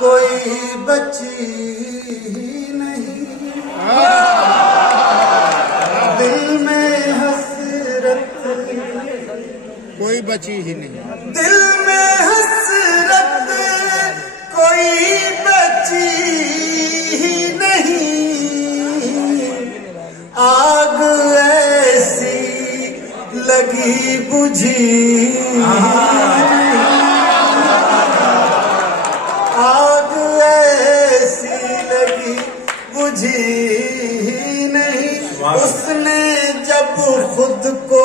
कोई बची नहीं, दिल में हसरत कोई बची ही नहीं, दिल में हसरत कोई बची ही नहीं, आग ऐसी लगी बुझी, आग ऐसी लगी बुझी नहीं, उसने जब खुद को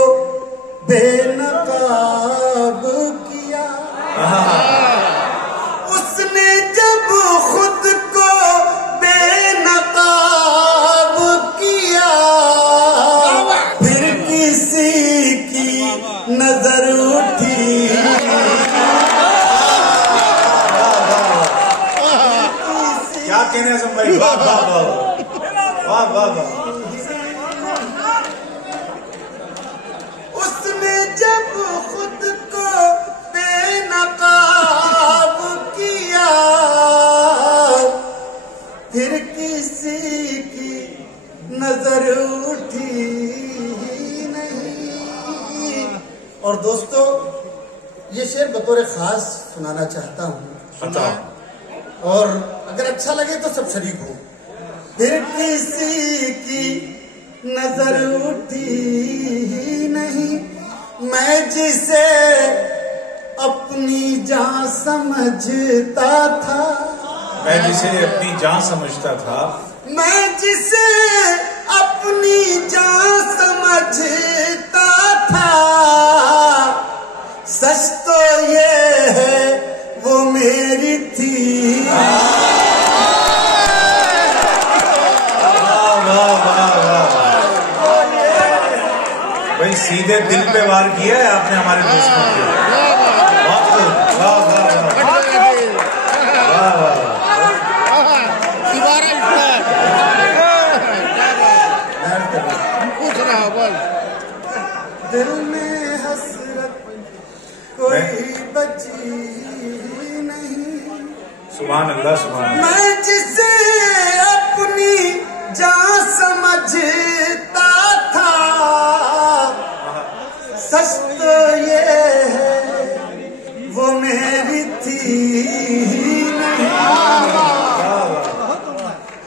बेनकाब किया, उसने जब खुद को बेनकाब किया, फिर किसी की नजर उठी, क्या कहने हैं भाई, वाह वाह वाह वाह वाह। उसने जब खुद को बेनकाब किया, फिर किसी की नजर उठी नहीं। और दोस्तों, ये शेर बतौर खास सुनाना चाहता हूँ, और अगर अच्छा लगे तो सब शरीक हो। फिर किसी की नजर उठी ही नहीं, मैं जिसे अपनी जान समझता था, मैं जिसे अपनी जान समझता था, मैं जिसे अपनी जान समझता था, सच तो ये है वो मेरी थी। भाई सीधे दिल पे वार किया है आपने हमारे दोस्तों के। वाह वाह वाह वाह, पूछ रहा बोल। दिल में हसरत कोई बची नहीं, सुभान अल्लाह सुभान अल्लाह। मैं जिसे अपनी जान समझता था, सच तो ये है वो मेरी थी नहीं।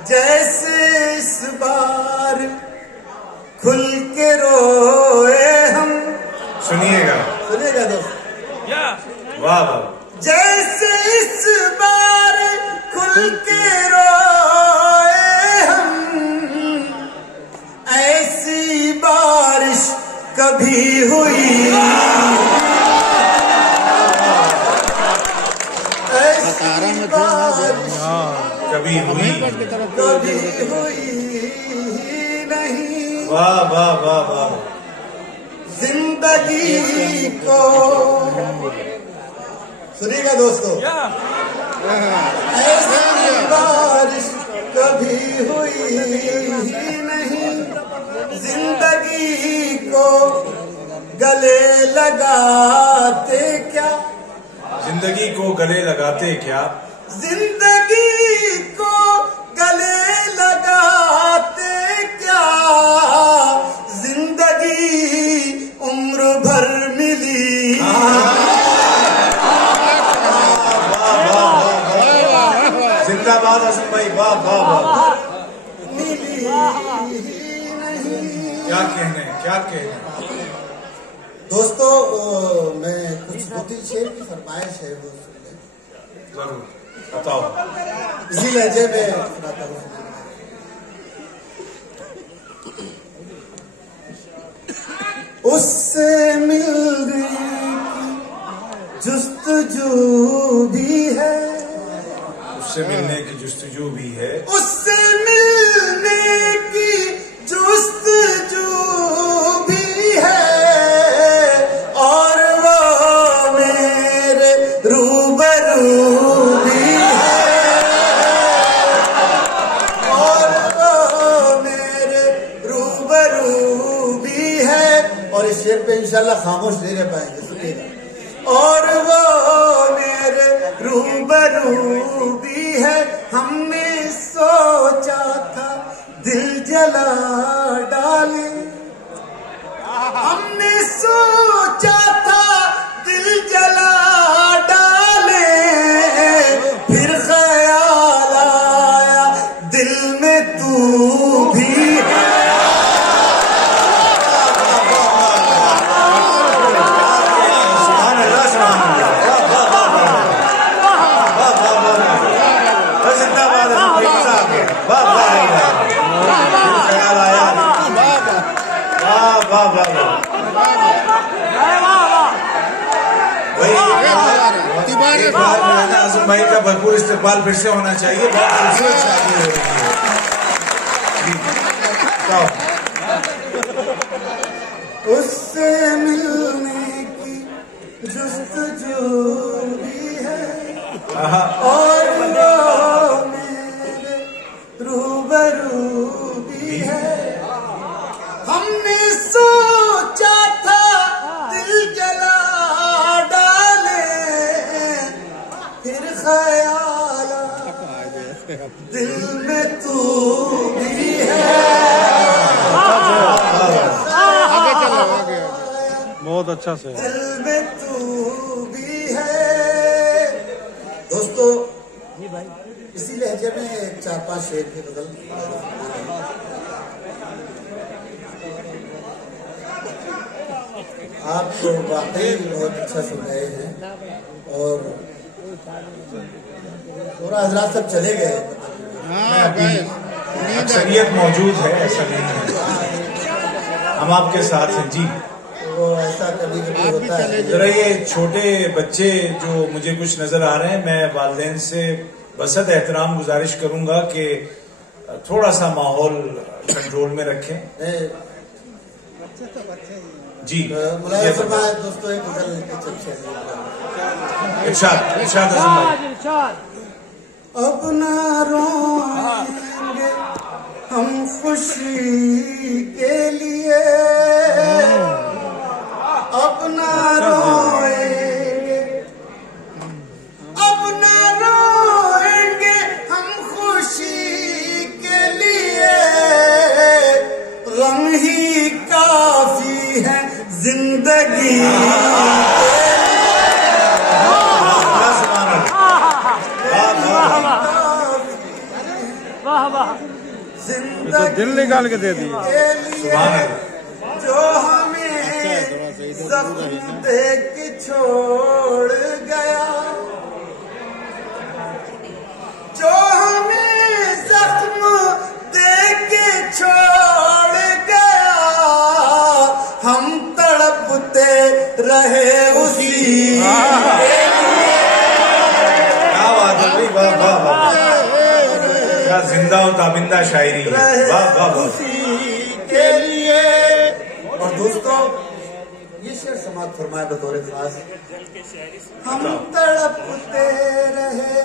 जैसे इस बार खुल के रोए हम, सुनिएगा दोस्त, वाह वाह। जैसे इस बार खुल के रोए हम, ऐसी बारिश कभी हुई, ऐसी बारिश कभी हुई, कभी हुई नहीं। वाह वाह वाह वाह। जिंदगी को सुनिएगा दोस्तों, ऐसी बारिश कभी हुई नहीं, जिंदगी को गले लगाते क्या, जिंदगी को गले लगाते क्या, जिंदगी को गले लगाते क्या, जिंदगी उम्र भर मिली, जिंदाबाद हसन भाई, वाह वाह वाह। मिली नहीं। क्या कहने क्या कहने। दोस्तों, मैं कुछ 2-3 शेर की फरमाइश है, वो सुन लें। जरूर बताओ। इसी लहजे में सुनाता हूँ। उससे मिलने की जुस्तजू भी है, उससे मिलने की जुस्तजू भी है, उससे मिलने की जुस्तजू भी है, और वो मेरे रूबरू भी है, और वो मेरे रूबरू भी है। और इस शेर पे इंशाल्लाह खामोश नहीं रह पाएंगे, सुनिएगा। और वो मेरे रूबरू रूबरू भी है। हमने सोचा था दिल जला डाले, हमने सोचा था दिल जला डाले, फिर ख्याल आया दिल में तू भी है। आजम भाई का भरपूर इस्तेमाल फिर से होना चाहिए। बहुत खूबसूरत शादी हो रही है। उससे मिलने की जुस्तजू भी है और वो मेरे रूबरू भी है। हमने सोचा था दिल जला डाले, फिर ख्याल दिल में तू भी है। बहुत अच्छा से दिल में तू भी है। दोस्तों इसी लहजे में 4-5 शेर की बदल आप तो वाकई बहुत अच्छा सुन रहे हैं और थोड़ा हजरात सब चले गए। अक्सरियत मौजूद है, ऐसा नहीं है, हम आपके साथ हैं जी। वो ऐसा कभी कभी होता है। जरा ये छोटे बच्चे जो मुझे कुछ नजर आ रहे हैं, मैं वालिदैन से बसत एहतराम गुजारिश करूंगा कि थोड़ा सा माहौल कंट्रोल में रखें जी। मुलायम फरमाए दोस्तों, एक गजल के चर्चे इरशाद इरशाद आजम भाई। अब ना रोएंगे हम खुशी के लिए, अब ना रोएंगे, अब ना रोएंगे हम खुशी के लिए। गम ही काफी है जिंदगी। तो दिल निकाल के दे दी जो हमें जख्म दे के छोड़ गया, जो हमें जख्म दे के छोड़ गया, हम तड़पते रहे उसी जिंदा और ताबिंदा शायरी है। वाह वाह के लिए। और दोस्तों ये शेर समाप्त फरमाए बतौर खास। हम तड़पते रहे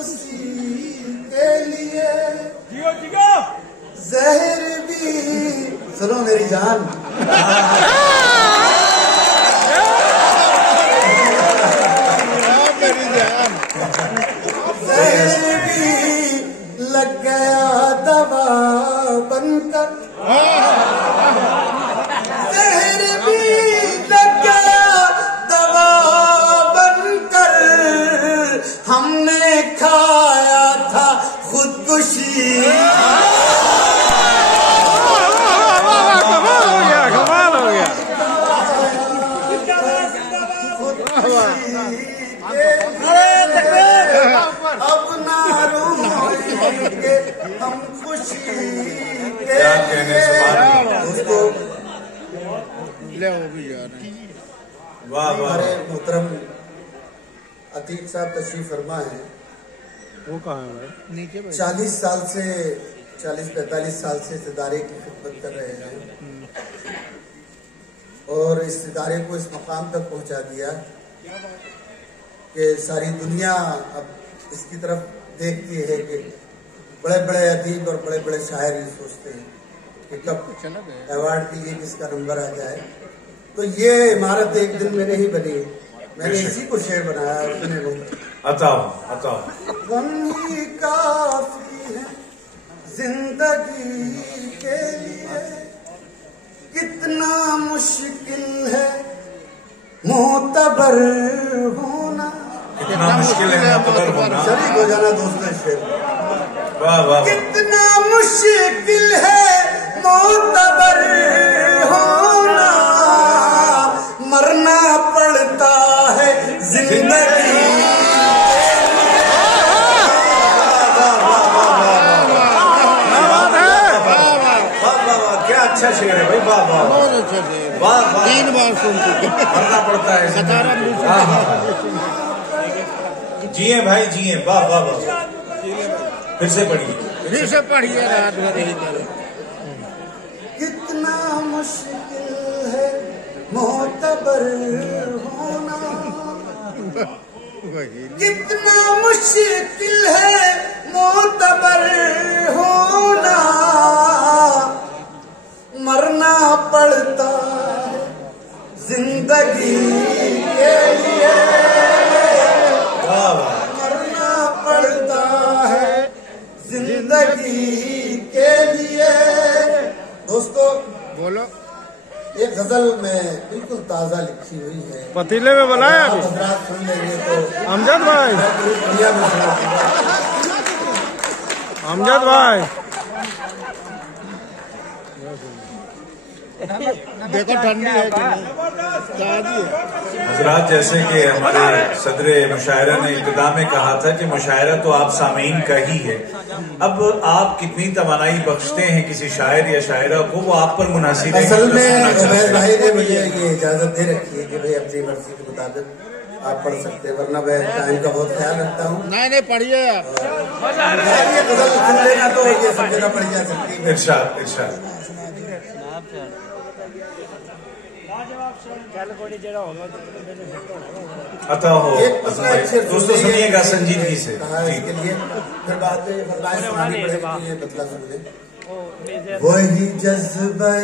उसी के लिए, जहर भी सुनो मेरी जान, जहर भी लग गया दवा बनकर, जहर भी लग गया दवा बनकर। हमने खाया था खुदकुशी। कमाल हो गया। अब ना रोएंगे हम खुशी के क्या कहने दोस्तों। ले वो भी जा रहे हैं। वाह वाह। हमारे मोहतरम अतीक साहब तशरीफ फरमा है। वो कहाँ है नीचे? 40 साल से 40-45 साल से इस इदारे की खिदमत कर रहे हैं और इस इदारे को इस मकाम तक पहुंचा दिया कि सारी दुनिया अब इसकी तरफ देखती है कि बड़े बड़े अदीब और बड़े बड़े शायर ये सोचते हैं कि कब अवार्ड के लिए किसका नंबर आ जाए। तो ये इमारत एक दिन में नहीं बनी, मैंने इसी को शेर बनाया। अता गम ही काफी है जिंदगी के लिए, कितना मुश्किल है मोतबर होना। कितना मुश्किल है मोतबर होना। शरीक हो जाना दोस्तों शेर। वाह वाह। कितना मुश्किल है मोतबर होना, मरना पड़ता है जिंदगी। क्या अच्छा शेर है भाई। वाह वाह बहुत अच्छा शेर। वाह वाह। 3 बार सुन चुके। मरना पड़ता है सतारा जिए भाई जिए। वाह वाह वाह। फिर से पढ़िए। फिर से पढ़िए रात भर यही करो। कितना मुश्किल है मोतबर होना, कितना मुश्किल है मोतबर होना, मरना पड़ता है जिंदगी के लिए। वाह वाह। मरना पड़ता है जिंदगी के लिए। दोस्तों बोलो। एक गजल में बिल्कुल ताजा लिखी हुई है। पतीले में बनाया आप हजरात सुन लेंगे तो अमजद भाई। दुनिया में सुना। अमजद भाई देखो ठंडी है कि नहीं? ताजी है। हजरात, जैसे कि हमारे सदरे मुशायरा ने इब्तिदा में कहा था कि मुशायरा तो आप सामीन का ही है। अब आप कितनी तवानाई बख्शते हैं किसी शायर या शायरा को, वो आप पर मुनासिब है। असल में उमैर भाई ने मुझे ये इजाजत दे रखी है कि भाई अपनी मर्जी के मुताबिक आप पढ़ सकते हैं, वरना मैं टाइम का बहुत ख्याल रखता हूँ। नहीं पढ़िए आप। ये गजल सुन लेना तो ये सब जगह पढ़ी जा सकती है। इरशाद इरशाद। अता हो। दोस्तों सुनिएगा संजीदगी से। इसके लिए फिर बाद में फरमाइश सुनानी पड़ेगी, ये बदला सुन ले। वही जज्बे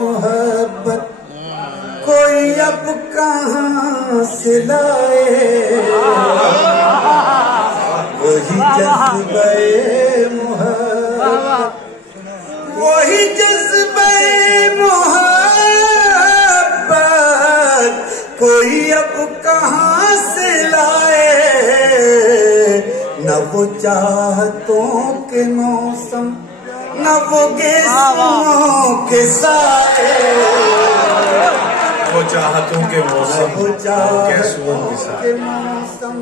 मोहब्बत कोई अब कहाँ से लाए, वही जज्बे मोहब्बत, वही जज्बे मोहब्बत कोई अब कहाँ से लाए, न वो चाहतों के मौसम न वो गेसुओं के साए, वो चाहतों के मौसम वो गेसुओं के साए, के मौसम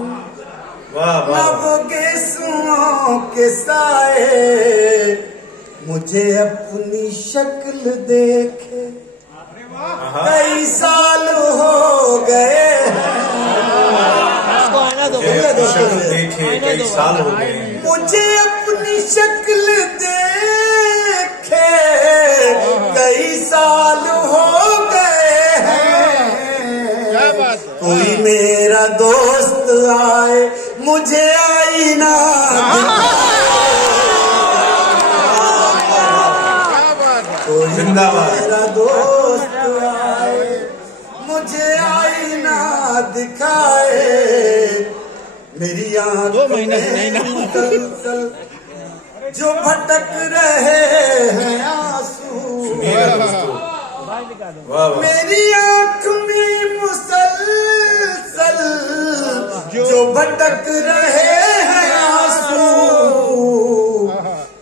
वाह न वाह। वो गेसुओं के साए, मुझे अपनी शक्ल देखे कई साल हो गए, शक्ल देखे कई साल हो गए। मुझे अपनी शक्ल देखे कई साल हो गए हैं, क्या बात है? कोई मेरा दोस्त आए मुझे आईना कोई जिंदाबाद। मेरा दोस्त आए मुझे आईना दिखाए, मेरी 2 महीने से नहीं ना। मुसलसल जो भटक रहे हैं आंसू, सुनिएगा दोस्तों। वाह वाह। मेरी आंख में मुसलसल जो भटक रहे हैं आंसू,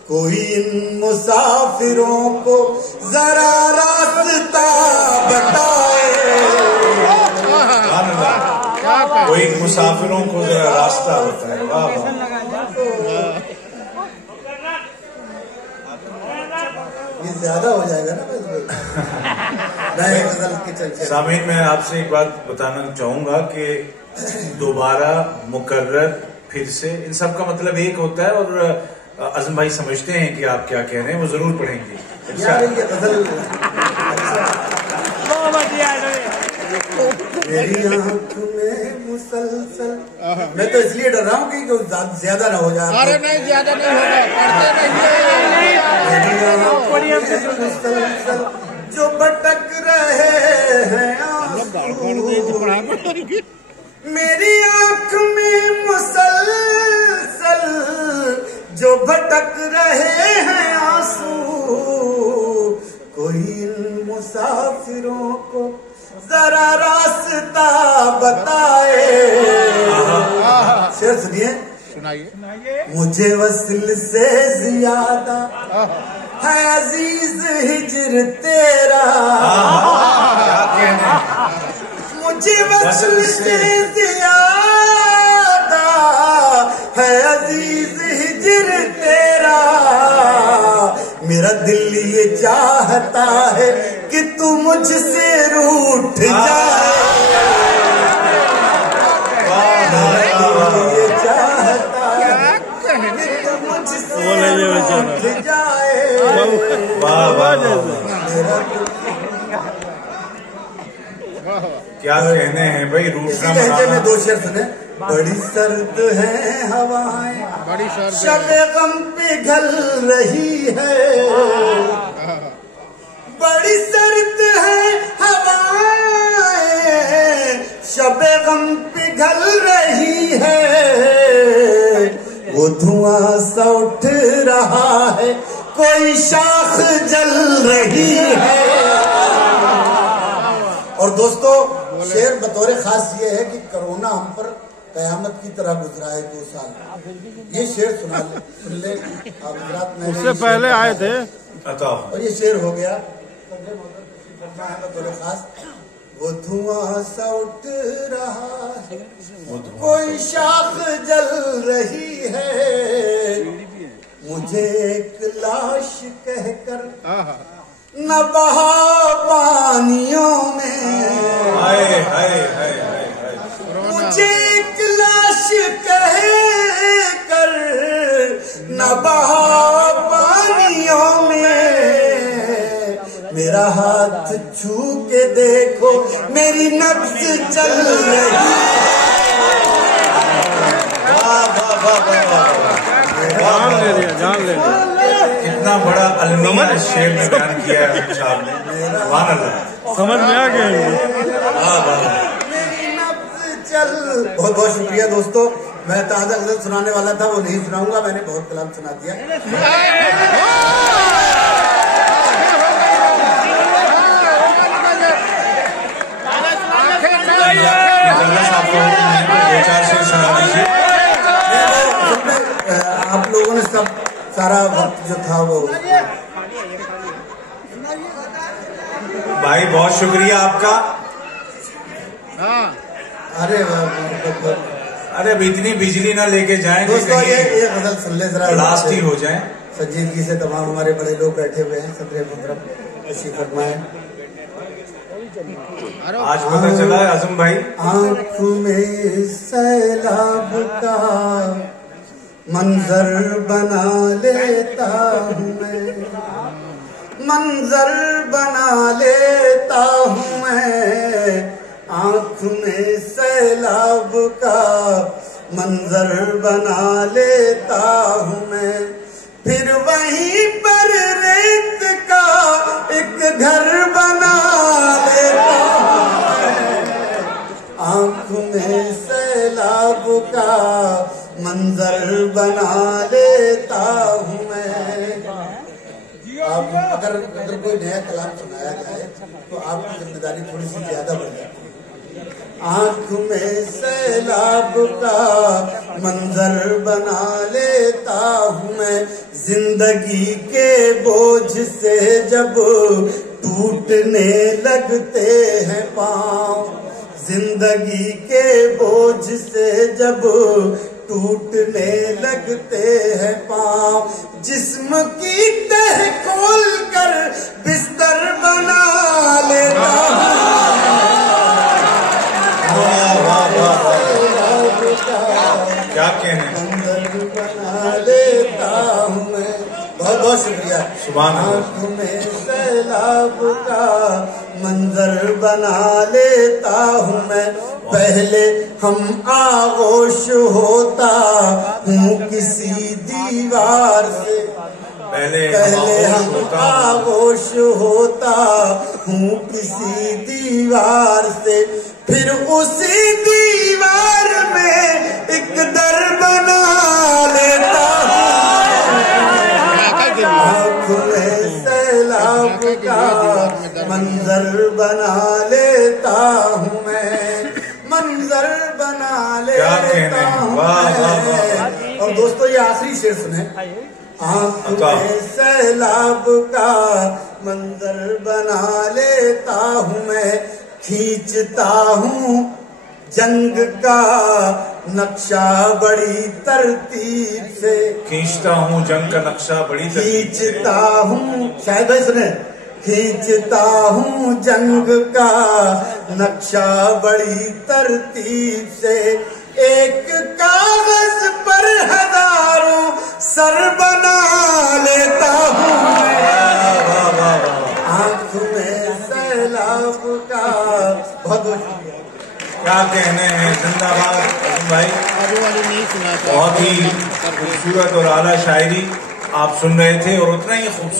कोई इन मुसाफिरों को जरा रास्ता बताए, कोई मुसाफिरों को जरा रास्ता बताए। वाह वाह। ये ज्यादा हो जाएगा ना नए गजल के चलते। सामीन, मैं आपसे एक बात बताना चाहूंगा कि दोबारा मुकर्रर फिर से इन सब का मतलब एक होता है, और आजम भाई समझते हैं कि आप क्या कह रहे हैं, वो जरूर पढ़ेंगे। यार ये गजल मेरी आंख में मुसलसल, मैं तो इसलिए डर रहा हूँ कि ज्यादा ना हो जाए। अरे नहीं, ज्यादा नहीं होगा, पढ़ते नहीं। मेरी आंख में मुसलसल जो भटक रहे हैं आंसू, मेरी आंख में मुसलसल जो भटक रहे हैं आंसू, कोई इन मुसाफिरों को जरा रास्ता बताए। शेर सुनिए, सुनाइए। मुझे वसल से ज्यादा है अजीज हिजर तेरा, मुझे वसल से ज्यादा है अजीज हिजर तेरा। मेरा दिल ये चाहता है कि तू मुझसे रूठ जाए, ये चाहता है कि तू मुझसे रूठ जाए। क्या कहने हैं भाई, इसी लहजे में दो शेर सुने। बड़ी सर्द है हवाएं, बड़ी सर्द शबे गम पिघल रही है, बड़ी सर्द है हवाएं, शबे गम पिघल रही है। वो धुआं सा उठ रहा है, कोई शाख जल रही है। और दोस्तों, शेर बतौर खास ये है कि कोरोना हम पर कयामत की तरह गुजरा है 2 साल। ये शेर सुन ले आप गुजरात में, उससे पहले आए थे और ये शेर हो गया बतौर खास। वो धुआं सा उठ रहा है, कोई शाख जल रही है, मुझे एक लाश कहकर न बहा पानियों में, मुझे एक लाश कह कर न बहा पानियों में। मेरा हाथ छू के देखो, मेरी नब्ज चल रही है। जान ले लिया। कितना बड़ा अलमिया शेर में बयान किया है साहब ने, सुभान अल्लाह, समझ में आ गया। मेरी नब्ज चल। बहुत बहुत शुक्रिया दोस्तों। मैं ताजा गजल सुनाने वाला था, वो नहीं सुनाऊंगा, मैंने बहुत कलाम सुना दिया। आप लोगों ने सब सारा वक्त जो था वो, भाई बहुत शुक्रिया आपका। अरे अरे अब इतनी बिजली ना लेके जाएं दोस्तों, ये गजल सुन ले जरा, ब्लास्ट ही हो जाए। संजीदगी से तमाम हमारे बड़े लोग बैठे हुए हैं, सदर मुहतरम तशरीफ फरमाए। आज पता चला है आजम भाई, आँख में सैलाब का मंजर बना लेता हूँ मैं, मंजर बना लेता हूँ मैं। आँख में सैलाब का मंजर बना लेता हूँ मैं, फिर वहीं पर रेत का एक घर बना लेता हूँ मैं। आँख में सैलाब का मंजर बना लेता हूँ मैं। आप अगर कोई नया कलाम सुनाया जाए तो आपकी जिम्मेदारी थोड़ी सी ज्यादा बढ़ जाती है। आँख में सैलाब का मंजर बना लेता हूँ मैं, जिंदगी के बोझ से जब टूटने लगते हैं पाँव, जिंदगी के बोझ से जब टूटने लगते हैं पाँव, जिस्म की तह खोल कर बिस्तर बना लेता हूँ। क्या कहने, मंजर बना लेता हूँ मैं। बहुत बहुत शुक्रिया। सुभान अल्लाह। आँख में सैलाब का मंजर बना लेता हूँ मैं, पहले हम आगोश होता हूँ किसी दीवार से, पहले हम आगोश होता हूँ किसी दीवार से, फिर उसी दीवार में एक दर बना लेता आँख में सैलाब का मंजर बना लेता हूँ मैं, मंजर बना लेता हूँ मैं। और दोस्तों ये आखिरी शेर सुने, आँख में सैलाब का मंजर बना लेता हूँ मैं, खींचता हूँ जंग का नक्शा बड़ी तरतीब से, खींचता हूँ जंग का नक्शा बड़ी तरतीब से, खींचता हूँ, शायद भाई सुने, खींचता हूँ जंग का नक्शा बड़ी तरतीब से, एक कागज पर हजारों सर बना लेता हूँ आँख में सैलाब का। बहुत बहुत क्या कहने हैं, जिंदाबाद भाई। आगे वाली नहीं सुना, बहुत ही खूबसूरत और आला शायरी आप सुन रहे थे और उतना ही खूबसूरत